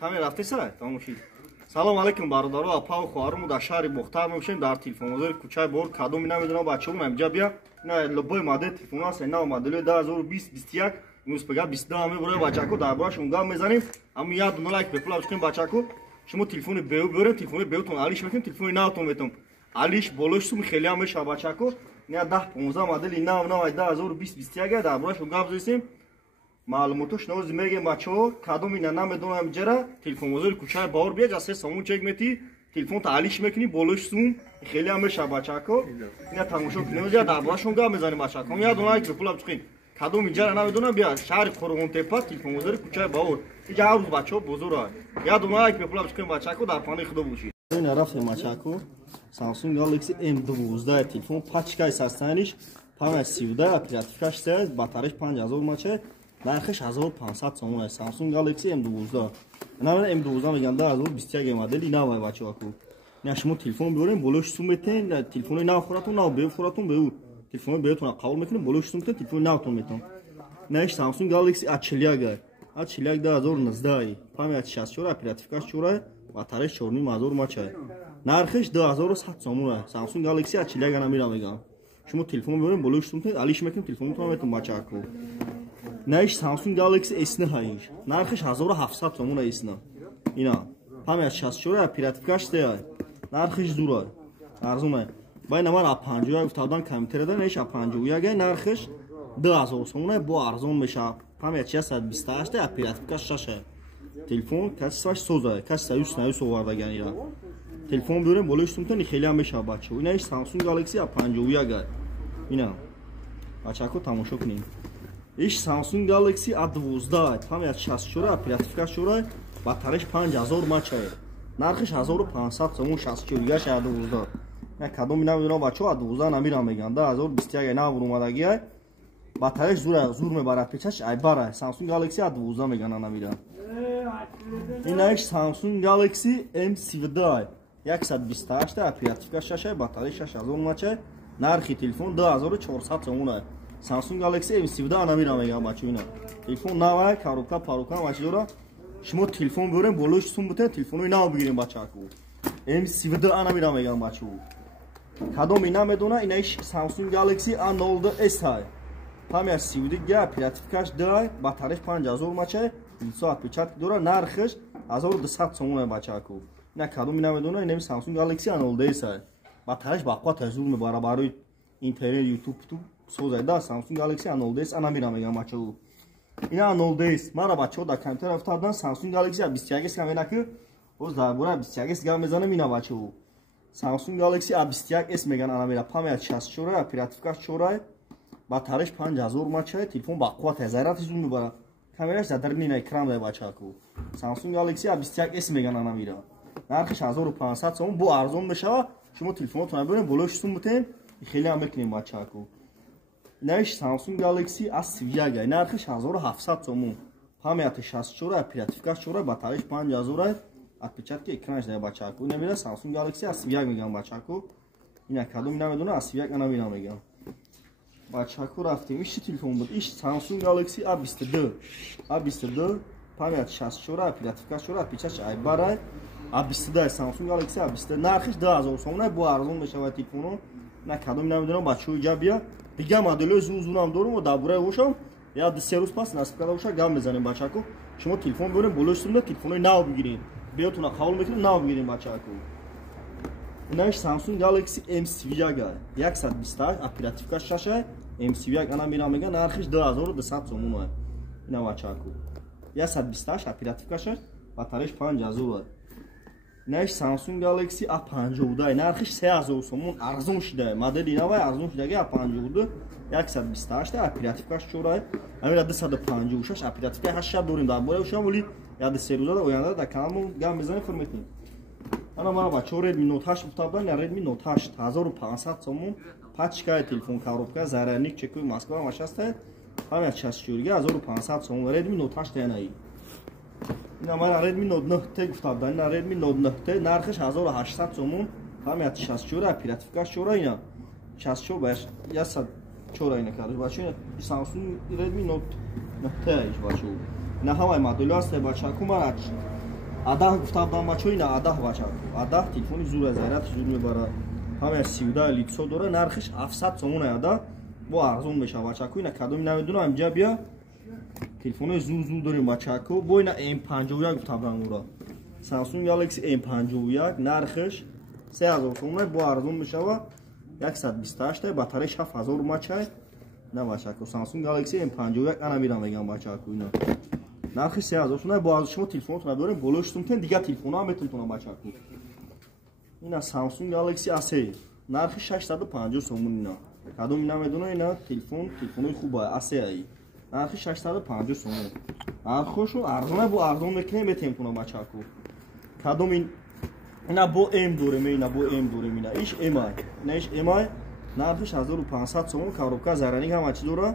камера рафтесара тамошид. Салом алейкум бародаро, апа ва хоҳарам дар шаҳри Бухтар мебошем дар телефонбозори кӯчаи Бор кадом намедонам бачаҳо инҷа бия. Ина любой модель телефон аст, нав модели 2020-21 имрӯз пага 22 мебурем бачаҳо дар борашон гап мезанем. Аммо як дона лайк бепула бошем бачаҳо. Шумо телефони беу биёрем, телефони беутон алиш мекунем, телефони навтон метон. Алиш болош сум хеле ҳам мешава бачаҳо. Ина 10-15 модели нав 2020-21 дар борашон гап зесем. Маълумотош ноз мегем бачаҳо кадом ина намедонам ҷара телефонбозори кӯчаи Бор бия ҷасе сомон чек мети телефон таълиш мекунӣ болош сум хеле ҳам мешава бачаҳо. Ина тамошо кунем ҷа дар борашон гап мезанем бачаҳо. Я дона ки пула бичқин кадом ҷара намедонам бия шаҳри Қурғонтепа телефонбозори кӯчаи Бор иҷа ҳар рӯз бачаҳо бозор ай. Я дона ки пула бичқин бачаҳо дар пани худо бошед. Ина рафтем бачаҳо Samsung Galaxy M12 телефон пачкаи састаниш памяти 32 оперативкаш 3 батареяш 5000 мача. Нархиш 1500 сомон аст. Samsung Galaxy M12. Ина M12 меган 2021 модели навай бачаҳо. Ина шумо телефон биёрем болош сум метен, телефони нав хоратун нав беу хоратун беу. Телефони беутон қабул мекунем болош сум метен, телефони навтон метон. Ина Samsung Galaxy A40. A40 2019. Памяти 64, оперативкаш 4, батареяш 4500 мача. Нархиш 2100 сомон аст. Samsung Galaxy A40 ана меган. Шумо телефон биёрем болош сум метен, алиш мекунем, телефонтон метон бачаҳо. Наиш Samsung Galaxy S9 ҳаиш. Нархиш 1700 сомон аст. Ина памяти 64, оперативкаш 3. Нархиш зура. Арзон аст. Байна ман A50 гуфтадан камтер да наиш A51 нархиш 2000 сомон аст. Бо арзон меша. Памяти 628, оперативкаш 6. Телефон качестваш соза, качества юс овардаган ира. Телефон биёрем болош сумтан хеле ҳам меша бачаҳо. Ина Samsung Galaxy A51. Ина бачаҳо тамошо кунем. Иш Samsung Galaxy A12, памяти 64, оперативкаш 4, батареяш 5000 мача. Нархиш 1500 сомон 64 A12. Я кадом намедонам бачаҳо A12 намирам меган 2021 нав омадагӣ. Батареяш зур мебарад печаш айбара. Samsung Galaxy A12 меган намирам. Ина иш Samsung Galaxy M17, 128, оперативкаш 6, батареяш 6000 мача. Нархи телефон 2400 сомон аст. Samsung Galaxy M17 намирам меган бачаҳо. Ина телефон навай, коробка паробка мача дора. Шумо телефон биёрем болош сум бутен, телефони нав бигирем бачаҳо. M17 намирам меган бачаҳо. Кадом ина медона, ина иш Samsung Galaxy A02s ҳай. Памяти 32, оперативкаш 2, батареяш 5000 мача, лицо отпечатки дора. Нархиш 1200 сомон аст бачаҳо. Ина кадом ина медона, ина Samsung Galaxy A02s ҳай. Батареяш бақват зур мебара барои интернет, YouTube созайда. Samsung Galaxy A02s ана мирам меган бачаҳо. Ина A02s мара бачаҳо дар компютер афтадан Samsung Galaxy A21 камена ки боз дар бораи 21 гап мезанем. Ина бачаҳо Samsung Galaxy A21s меган ана мира памяти 64, оперативкаш 4, батареяш 5000 мача, телефон бақват заряд зур мебара. Камераш задарни на экран дай бачаҳо. Samsung Galaxy A21s меган ана мира. Нархиш 1500 сомон бо арзон мешава. Шумо телефонотон биёрем болош сум бутен хеле ҳам мекунем бачаҳо. Наиш Samsung Galaxy A31, нархиш 1700 сомон. Памяти 64, оперативкаш 4, батареяш 5000, отпечатки экранаш дай бачаҳо. Ина мира Samsung Galaxy A31 меган бачаҳо. Ина кадом намедона A31 ана мира меган. Бачаҳо рафтем. Иш телефон буд? Иш Samsung Galaxy A22. A22 памяти 64, оперативкаш 4, отпечатки айбара. A22 Samsung Galaxy A22 нархиш 2000 сомон бо арзон мешава телефоно. На кадом намедонам бачаҳо иҷа бия. Дига моделҳои зурам дорам дар бораи ошам. Я 2-3 рӯз пас насиб карда боша гап мезанем бачаҳо. Шумо телефон биёрем болош сум телефони нав бигирем. Беотона қабул мекунем нав бигирем бачаҳо. Ина иш Samsung Galaxy M31, 128, оперативкаш 6, M31 ана мирам меган нархиш 2200 сомон аст. Ина бачаҳо 128, оперативкаш 6, батареяш 5000. Ина иш Samsung Galaxy A52, нархиш 3000 сомон арзон шуда. Модели навай арзон шудаги A52, 128, оперативкаш 4, амира 256, оперативка 8 дорем дар бораи ошам, вали я 2-3 рӯза оянда дар каналмон гап мезанем форметин. Ана мара бачаҳо Redmi Note 8 гуфтадан, я Redmi Note 8 1500 сомон, пачкаи телефон коробка, зарядник, чекои Москва машаста, памяти 64, 1500 сомон. Redmi Note 8 янаи. Ина мара Redmi Note 9T гуфтадан, ина Redmi Note 9T нархиш 1800 сомон, памяти 64, оперативкаш 4, ина 64 баш 104 ина кардаш бачаҳо. Samsung Redmi Note 9T иш бачаҳо. Ина ҳамаи моделҳо аст бачаҳо. Мара Адаҳ гуфта будам бачаҳо, ина адаҳ бача. Адаҳ телефони зур аз заряди зур мебарад. Ҳамаи 17 лицо дора, нархиш 700 сомон адаҳ. Бо арзон меша бачаҳо, ина кадоми намедонам, инҷа бия. Телефони зур дорем бачаҳо. Бо ина M51 гуфта будам уро. Samsung Galaxy M51 нархиш 3000 сомон, бо арзон мешава 128, батареяш 7000 мачай. На бачаҳо, Samsung Galaxy M51 ана мирам мегам бачаҳо, ина. Нархи 3000 сомон, бо аз шумо телефонотон бибарем, болоштон тен дигар телефонҳо ҳам метавонам бачаҳо. Ина Samsung Galaxy A7, нархи 650 сомон ина. Кадом ина медонам, ина телефонои хуба A7, нархи 650 сомон. Архошо арзона бо арзон мекунем, метавонам бачаҳо. Кадом ина бо M дорем, ина бо M дорем, ина иш MI, ина иш MI, нархи 6500 сомон, коробка заранӣ ҳама чиз дора.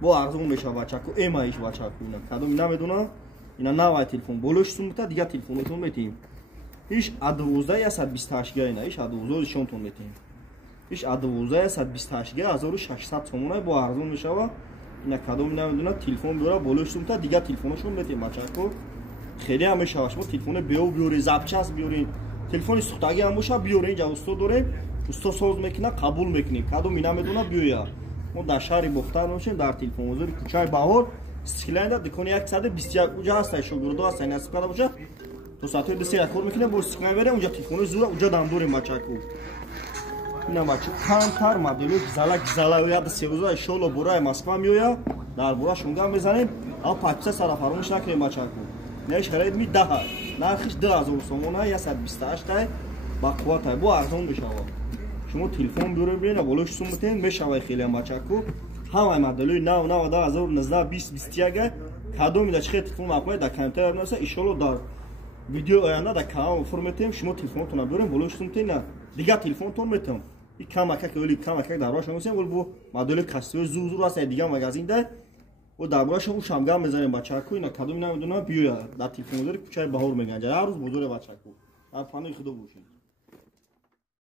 Бо арзон мешава бачаҳо, MI-иш бачаҳо, ина кадом ина медонам, ина навай телефон, болош сум бута дигар телефонотон метавонем. Иш A12 128 га, ина иш A12 шонтон метавонем. Иш A12 128 га 1600 сомон, бо арзон мешава. Ина кадом ина медонам, телефон бора, болош сум бута дигар телефоношон метавонем бачаҳо. Хеле ҳам мешава, шумо телефони бео биёред, запчас биёред, телефони сухтагӣ ҳам боша биёред, инҷа устод дорем, устод соз мекуна, қабул мекунем. Кадом ина медонам, биёя. Мо дар шаҳри Бохтар мебошем, дар телефонбозори кӯчаи Баҳор, Стиклайнда дукони 121 уҷа ҳаста, шогирдо ҳаста, насиб карда боша. То соати 2 кор мекунем, бо Стиклайн берем, уҷа телефони зура, уҷа дам дорем бачаҳо. Ина бачаҳо, камтар моделҳои гизалавия 13 иншоалло бораи Москва меоя, дар бора шунгам мезанем, ама подписа сара фаромӯш накунем бачаҳо. Неш Redmi 10, нархиш 2000 сомон, 128 бақувват, бо арзон мешава. Шумо телефон биёред бинед, болош сум метавонед, мешавад хеле бачаҳо. Ҳамаи моделҳои нав 2019, 20, 21 кадом ида чихе телефон мақоед дар комментария бинависа, иншоалло дар видеои оянда дар канал офар метавонем, шумо телефонотон биёрем, болош сум метавонед, дигар телефонтон метавонем. И камакак оли камакак дар бора шумо месем, вол бо моделҳои кастиҳои зур ҳаст, дигар магазинда و دربارش او شمگام میزنیم بچه‌کو اینا کدوم نمیدونم بیویا در تلفن کچای بهار میگن هر روز بزرگ بچه‌کو در پناه خدا باشین